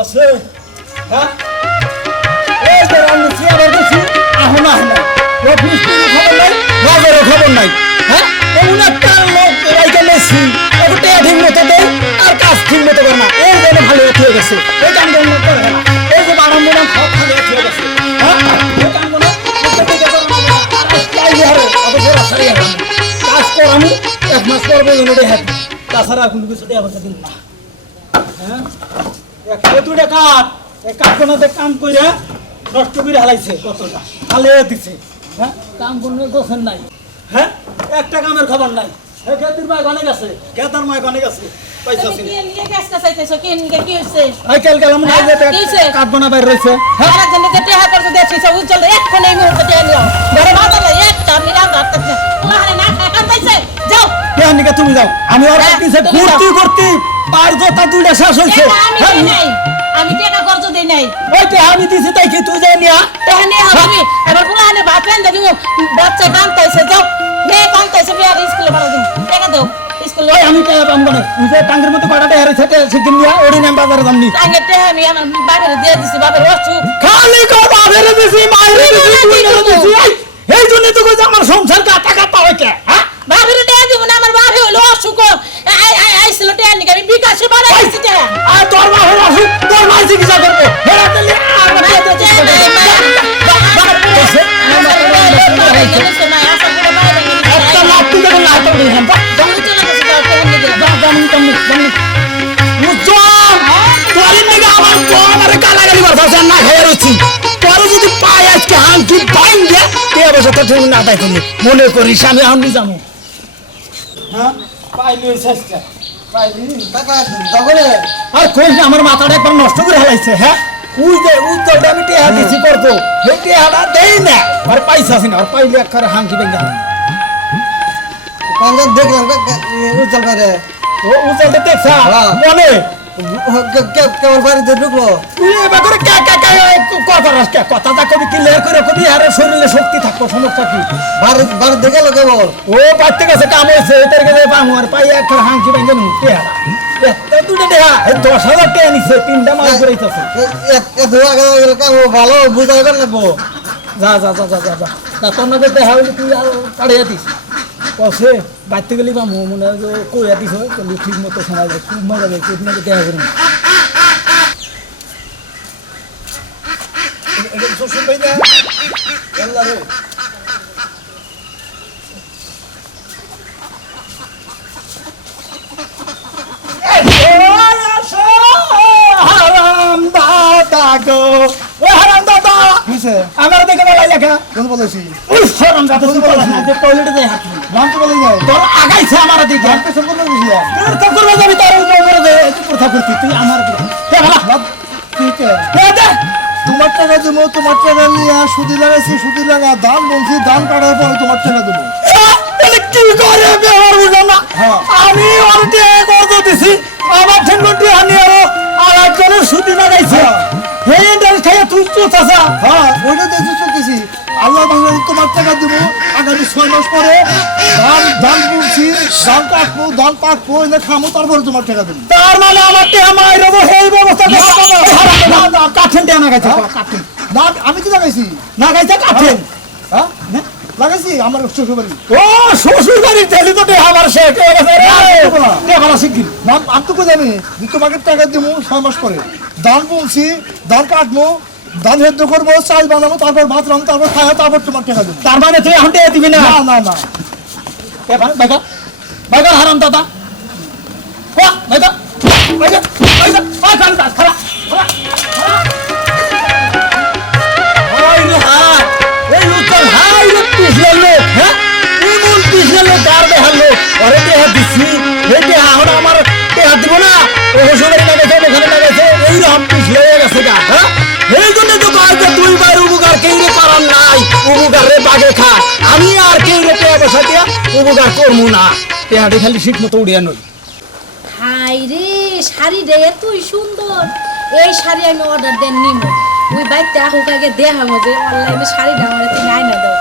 আছে হ্যাঁ এই যে আমি চেয়ারে বসি এখন আহে না অফিস থেকে খবর নাই বাজারে খবর নাই হ্যাঁ এমন একটা লোক রাইকে মেসি ওটা ঠিক মতো দেয় আর কাজ ঠিক মতো করে না এই জন্য ভালো হয়ে গেছে এই কাম করে না এই যে বানাম বানাম সব ভালো হয়ে গেছে হ্যাঁ এই কাম না কাজ করানো এক মাস পর বেতন হ্যাঁ তাছাড়া কোনো কিছু দেওয়া দিন না হ্যাঁ দুটা কাঠ এই কাঠগুলোতে কাম করে নষ্ট করে হালাইছে কতটা হালিয়ে দিছে হ্যাঁ কাম কোনো গোছেন নাই হ্যাঁ একটা কামের খবর নাই খেতির মায় অনেক আছে খেতার মায় অনেক আছে পয়সা আছে কাঠ বানা বাইর রয়েছে তুমি যাও আমি ঘুরতে ঘুরতে পার কথা দুইটা শেষ হয়েছে আমি টাকা খরচ দেই নাই ওইটা আমি দিছি তাই কি তুই যাই নিয়া টাকা নিয়ে আমি এবার পুরো আনে ভাত রান্ধা দিব বাচ্চা কাঁদতেছে যাও মেয়ে কাঁদতেছে বিয়ার স্কুলে ভাড়া দিন টাকা দাও স্কুলে ওই আমি টাকা পাবো না তুই যে টাঙ্গের মতো কয়টা হেরে সেটা সিকিম নিয়া ওড়ি নাম বাজারে দাম নি টাঙ্গের টাকা আমি আমার বাবারে দিয়ে দিছি বাবার অসুখ খালি কো বাবারে দিছি মাইরে দিছি এই জন্য তো কই আমার সংসার টাকা পাওয়া কে হ্যাঁ বাবারে টাকা দিব না আমার বাবা হলো অসুখ আইছিল টাকা নিকে আমি বিকাশে বাড়াইছি টাকা আর তোর মা হলো অসুখ তোর মা চিকিৎসা করবে হেরা দিলে আমার একটা লাভ তুই কেন না তো হ্যাঁ আমার কালাগালি বাড়ছে না খেয়ে রয়েছি তোর যদি পাই আজকে হাঙ্কি বাইন দিয়ে না তাই তুমি মনে করিস আমি আমি যাবো হ্যাঁ পাইলি ওই শেষটা পাইলি আর কইস আমার মাথাটা একবার নষ্ট করে হেলাইছে হ্যাঁ উজ্জ্বলটা আমি টেহা দিছি করতো সেই টেহাটা দেই না আর পয়সা আছে না আর পাইলে একবার হাঙ্কি বাইন দেখলাম উজ্জ্বল করে উজ্জ্বলটা দেখছা মনে কেমন বাড়িতে ঢুকলো তুই এবার করে কথা কবি ক্লিয়ার করে কবি আর শরীরে শক্তি থাকবো সমস্যা কি বাড়িতে গেল কেবল ও বাড়তে গেছে কাম হয়েছে এটার কাছে পামো আর পাই এক হাঙ্কি বাইঙ্গেন টেহারা এত দুটো টেহা 10,000 টাকা নিছে 3টা মাস করেইতেছে এত আগে কাম ভালো বুঝাই লাগবো যা যা যা যা যা যা না তোর না টেহা হইলে তুই আর কাড়িয়ে দিস কসে বাড়তে গেলি পামো মনে হয় কইয়া দিস কিন্তু ঠিক মতো শোনা যায় খুব মজা যায় তুই নাকি টেহা করি শ্বশুর ভাই না আল্লাহ রে হারাম দাদা গো ও হারাম দাদা কিসে আমার দেখে বলাই লেখা কোন বলেছি ওই হারাম দাদা তুই বলিস না যে টয়লেটে যাই হাত নাম তো বলেই নাই তোর আগাইছে আমার দিকে নাম তো সম্পূর্ণ বুঝিয়া তোর তো করবে যাবি তোর উপরে দে কথা করতি তুই আমার দিকে কে ভালো ঠিক কে দে তোমার টাকা দেবো তোমার টাকা নিয়ে সুদি লাগাইছি সুদি লাগা ধান বলছি ধান কাটার পরে তোমার টাকা দেবো তাহলে কি করে ব্যবহার বুঝলাম না হ্যাঁ। আমি অনেকে কত দিছি আমার ঠেঙ্গটি আনি আর একজনের সুদি লাগাইছে এই ইন্টারেস্ট খাইয়া তুই চোতাছা হ্যাঁ ওইটা দেখে চলতেছি আল্লাহ ভাঙলে তোমার টাকা দেবো আগামী 6 মাস পরে ধান বলছি ধান কাটবো ধান পাকবো এনে খামো তারপরে তোমার টাকা দেবো তার মানে আমার টেহা মাইরবো সেই ব্যবস্থা কাঠেন টেহা না গাইছে কাঠেন না আমি কি লাগাইছি না গাইছে কাঠেন হ্যাঁ লাগাইছি আমার শ্বশুর বাড়ি ও শ্বশুর বাড়ির তেলি তো টেহা আমার শেষ হয়ে গেছে রে টেহা শিগগির না আমি তো জানি যে তোমাকে টাকা দেবো 6 মাস পরে ধান বলছি ধান কাটবো ধান সেদ্ধ করবো চাল বানাবো তারপর ভাত রান্না তারপর খাওয়া তারপর তোমার টাকা দেবো তার মানে তুই এখন টেহা দিবি না না না না বাইকা বাইকা হারাম দাদা বাইকা বাইকা বাইকা খালা খালা এই উত্তর হাই পিছলে লোক হ্যাঁ কোন পিছলে লোক আর দেখার লোক আরে দেহা দিছি এই দেহা এখন আমার দেহা দিব না ও শ্বশুরবাড়ি লাগাইছে ওখানে লাগাইছে এইরকম পিছলে গেছে গা হ্যাঁ এই জন্য তো কয় যে 2 বার উপকার কেউরে করার নাই উপকার রে বাগে খা আমি আর কেউরে পেয়ে বসা দিয়া উপকার করবো না দেহাটি খালি ঠিক মতো উড়িয়া নই হাই রে শাড়িটা এতই সুন্দর এই শাড়ি আমি অর্ডার দেন নিব ওই বাইকটা হোক আগে দেখাবো যে অনলাইনে শাড়িটা আমার তুমি আইনা দাও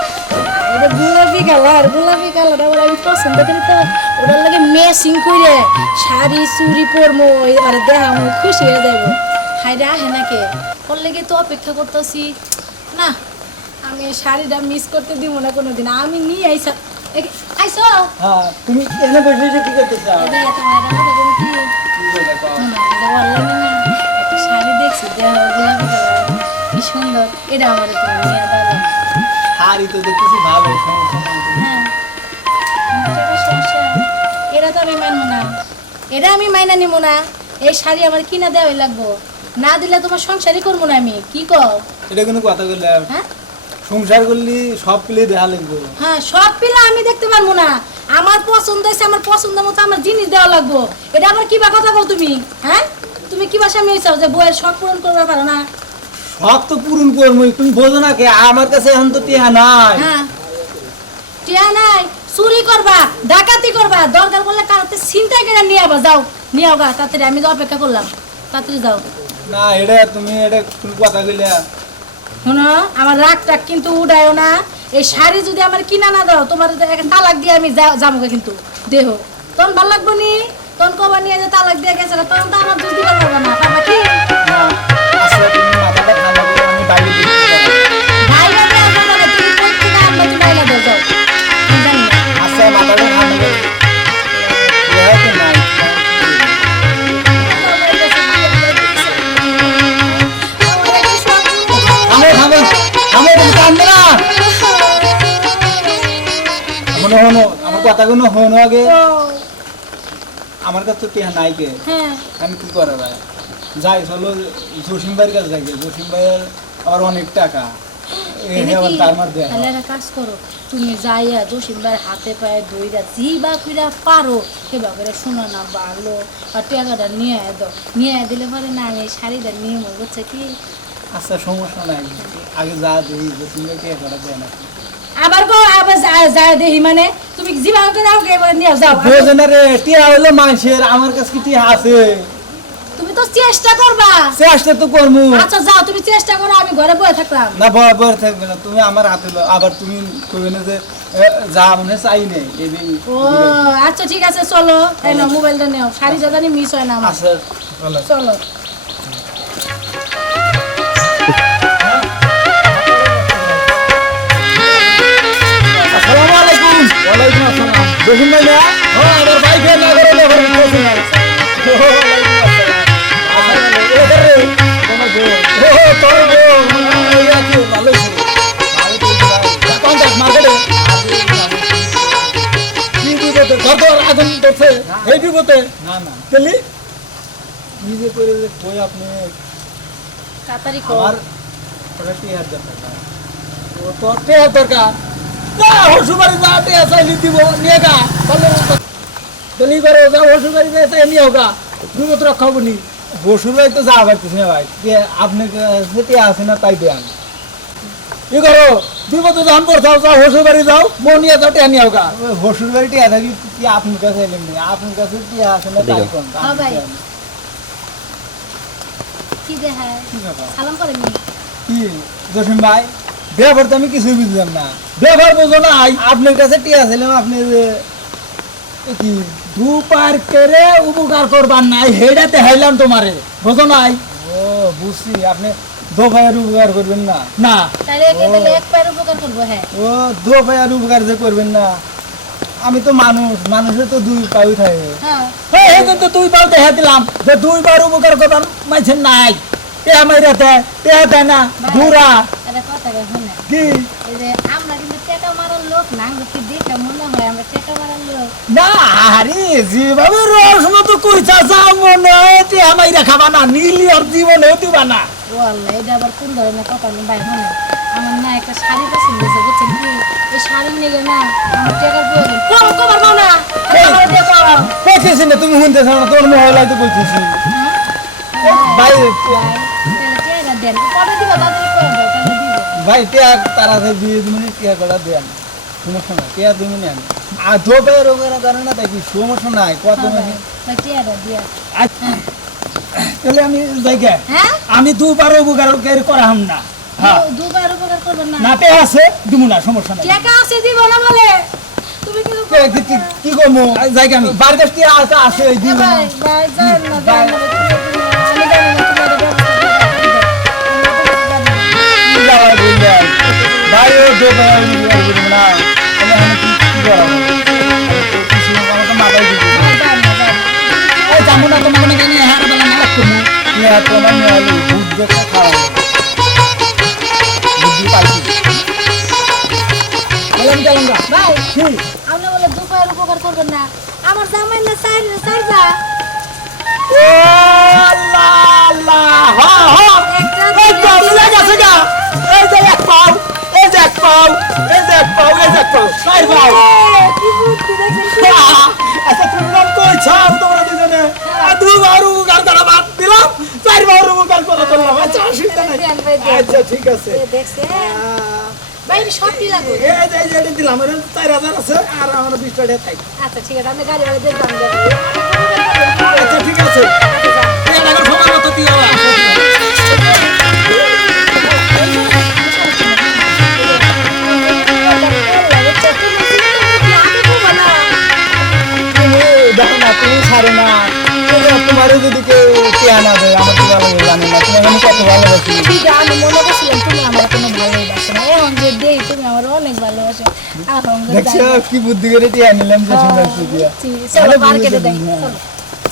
এটা গোলাপি কালার ওরা আমি পছন্দ করি তো ওটার লাগে ম্যাচিং করে শাড়ি চুড়ি পরবো এবারে দেখাবো খুশি হয়ে যাবো হাইরা হেনাকে ওর লেগে তো অপেক্ষা করতেছি না। আমি এই শাড়িটা মিস করতে দিব না কোনোদিন। আমি নিয়ে আইসা আইসো হ্যাঁ তুমি এনে বসে বসে কি করতে চাও? এটা তোমার এটা কথা বলি কি অনলাইনে না একটা শাড়ি দেখছি কি সুন্দর, এটা আমার তুমি নিয়ে দাও। শাড়ি তো দেখতেছি ভালো, সমস্যা নাই। হ্যাঁ এটা সমস্যা, এটা তো আমি মানবো না, এটা আমি মাইনা নিব না। এই শাড়ি আমার কিনা দেওয়াই লাগবো, না দিলে তোমার সংসারই করবো না আমি। কি কও? এটা কোনো কথা বললে হ্যাঁ সংসার করলি সব পেলে দেখা লাগবে। হ্যাঁ সব পিলা আমি দেখতে পারবো না। আমার পছন্দ হয়েছে, আমার পছন্দ মতো আমার জিনিস দেওয়া লাগবো। এটা আবার কি বা কথা কও তুমি? হ্যাঁ তুমি কি বাসা আমি চাও যে বইয়ের শখ পূরণ করতে পারো না? সব তো পূরণ করবো, তুমি বোঝো না কে? আমার কাছে এখন তো টিহা নাই। হ্যাঁ টিয়া নাই, চুরি করবা, ডাকাতি করবা, দরকার পড়লে কারোতে চিন্তাই করে নিয়ে আবার যাও, নিয়ে আও গা তাড়াতাড়ি। আমি তো অপেক্ষা করলাম, তাড়াতাড়ি যাও। না এটা তুমি এটা কোন কথা কইলে? শোনো আমার রাগ টাক কিন্তু উড়ায়ও না। এই শাড়ি যদি আমার কিনা না দাও, তোমার তালাক দিয়ে আমি যাবো কিন্তু দেহ। তখন ভাল লাগবো নি, তখন কবা নিয়ে যে তালাক দিয়ে গেছে, তখন তো আমার দুধ দিতে পারবো না। বাবা কি আচ্ছা তুমি মাথাটা ঠান্ডা করে আমি বাইরে দিতে পারবো। ভাইরা নিয়ে আসবো না, তুমি কোথা থেকে আনবা? তুমি বাইরে দাও যাও, আমি জানি না। আচ্ছা মাথাটা ঠান্ডা করে ইহা তো নাই। থামো থামো থামো, তুমি কান্দবে না। মনে হনো আমার কথাগুলো হনো আগে। আমার কাছে তো টিহা নাই কে, হ্যাঁ আমি কি করে ভাই? যাই চলো জসিম ভাইয়ের কাছে যাই। জসিম ভাইয়ের আবার অনেক টাকা, এনে আবার কি? তার মধ্যে তাহলে একটা কাজ করো, তুমি যাইয়া জসিমবার হাতে পায়ে দইরা জি বা কইরা পারো সেবা করে শোনো না ভালো, আর টাকাটা নিয়ে দাও। নিয়ে দিলে পরে না আমি এই শাড়িটা নিয়ে মো, বুঝছে কি? আচ্ছা সমস্যা নাই, আগে যা দিই জসিম ভাই টিহা করা যায় না। আবার কো আবার যায় দেখি, মানে তুমি জীবা করে দাও এবারে নিয়ে যাও। বোঝে রে, টিহা হলো মানুষের, আমার কাছে কি টিহা আছে? তুমি তো চেষ্টা করবা। চেষ্টা তো করবো। আচ্ছা যাও তুমি চেষ্টা করো, আমি ঘরে বসে থাকলাম। না বরাবর থাকবে না, তুমি আমার হাতে লো। আবার তুমি কইবে না যে যা মনে চাই নেই। ও আচ্ছা ঠিক আছে চলো, এই নাও মোবাইলটা নাও, শাড়িটা জানি মিস হয় না আমার। আচ্ছা চলো। চলো আসসালামু আলাইকুম। ওয়ালাইকুম আসসালাম। জসিম ভাই না? হ্যাঁ আমার বাইকে না করে না ঘরে বসে না। ওয়ালাইকুম আসসালাম। এ রে তোমার বউ। ও তোর বউ। এই আছে ভালো ছিল। ভালো তো ভাই। কোন দেখ মার্কেটে? কি বিপদে? কত আগুন ধরছে? এই বিপদে? না না। তেলি নিজে করে যে কই আপনি তাড়াতাড়ি কর। আমার ওটা টিয়ার দরকার। ও তো টিয়ার দরকার। না হসুবাড়ি যা টিয়া চাইলি দিব নিয়ে গা। ভালো তেলি করে যা হসুবাড়ি যা চাই নিয়ে হোগা। দুমত রক্ষা হবনি। বসুবাই তো যা পাইতেছি না ভাই। আপনি টিয়া আছে না তাই দেন। কি করো? বিপদ যখন পড়ছাও যাও হসুবাড়ি যাও, মন নিয়ে যাও টিয়া নিয়ে হোগা। হসুবাড়ি টিয়া থাকি কি আপনার কাছে এলেন নি? আপনার কাছে টিয়া আছে না তাই কোন? হ্যাঁ ভাই। কি দেখায়? সালাম করে নি। কি জসিম ভাই, ব্যবহার তো আমি কিছুই বুঝলাম না। ব্যবহার বোঝো না, আপনার কাছে টিয়া ছিলাম, আপনি যে কি দু পার করে উপকার করবার নাই হেডাতে হাইলাম তোমারে, বোঝো নাই? ও বুঝছি, আপনি দো ভাইয়ের উপকার করবেন না। না তাহলে এক পায়ের উপকার করবো। হ্যাঁ ও দো ভাইয়ের উপকার যে করবেন না, আমি তো মানুষ, মানুষের তো দুই পাই থাকে। হ্যাঁ হ্যাঁ এই তো দুই পাও দেখা দিলাম যে দুইবার উপকার করবার মাইছেন নাই। টেহা মাইরা দেয়, টেহা দেয় না, ঘুরা এটা কথা শুনে কি? এই যে আমরা কিন্তু টেকা মারার লোক না, আমরা কি দেখে মনে হয় আমরা টেকা মারার লোক? না আরে যেভাবে রস মতো কইছা যাও মনে হয় টেহা মাইরা খাবা না, নীলি আর জীবনেও দিবা না। ও আল্লাহ, এটা আবার কোন ধরনের কথা? আমি ভাই শুনে আমার না একটা শাড়ি পছন্দ হয়েছে, বুঝছেন কি? এই শাড়ি নিলে না আমার টেকার প্রয়োজন। কবার পাও না আমার দিয়ে পাও। কইতেছি না, তুমি শুনতেছ না? তোর মহলাই তো কইতেছি ভাই। টেকা দেন, কবে দিবা? তাড়াতাড়ি করে দাও, তাহলে দিব। ভাই টেহা তাড়াতাড়ি দিয়ে দিবেন, টেহা কটা দেন, সমস্যা নাই, টেহা দিবেন। আর দো ভাইয়ের উপকার জানে না তাই কি সমস্যা নাই, কত হ্যাঁ মানে। ভাই টেকাটা দিয়া। তাহলে আমি যাই, হ্যাঁ আমি দুবার উপকার করা হাম না। হ্যাঁ দুবার উপকার করবেন না? না টেহা আছে দিব না, সমস্যা নাই। টেকা আছে দিব না বলে তুমি কিন্তু কি করবো? যাই আমি বার কাছ আছে এই দিব না। ভাই ভাই যাই না, যাই না, আমি জানি না তোমার ব্যবস্থা না আমি এখন কি করা কিছু আমার তো মাথায় দিচ্ছি এই যাবো না তোমাকে না কেন হ্যাঁ বেলা না করবো তোমার নিয়ে ভূত দেখা খাওয়া বুদ্ধি পাইছি গেলাম ভাই আপনি বলে দুপায়ের উপকার করবেন না আমার জামাই না সারবা ও আল্লাহ আল্লাহ হ্যাঁ হ্যাঁ এই তো বুঝা গেছে গা এই যে এক পাও এই যে এক পাও এই যে এক পাও এই যে এক পাও সাই ভাই কি বুদ্ধি দেখেন আচ্ছা তুমি নাম কইছো তোমরা দুজনে দুবার উপকার করা বাদ দিলাম চারবার উপকার করে দিলাম আচ্ছা অসুবিধা নাই আচ্ছা ঠিক আছে দেখছে ভাই সত্যি লাগবে এই যে এটা দিলাম এর 4000 আছে আর আমার 20 টাকা থাই আচ্ছা ঠিক আছে আমি গাড়ি ভাড়া দেখব আচ্ছা ঠিক আছে এই টাকা সময় মতো দিও দেখো না তুমি ছাড়ে না তোমার যদি কেউ কেয়া না দেয় আমার তো ভালো জানি না তুমি আমি কত ভালোবাসি আমি মনে করছিলাম তুমি আমার কোনো ভালোবাসো না এখন যে দেই তুমি আমার অনেক ভালোবাসো দেখছো কি বুদ্ধি করে টিয়া নিলাম যে সুন্দর দিয়া চলো মার্কেটে যাই চলো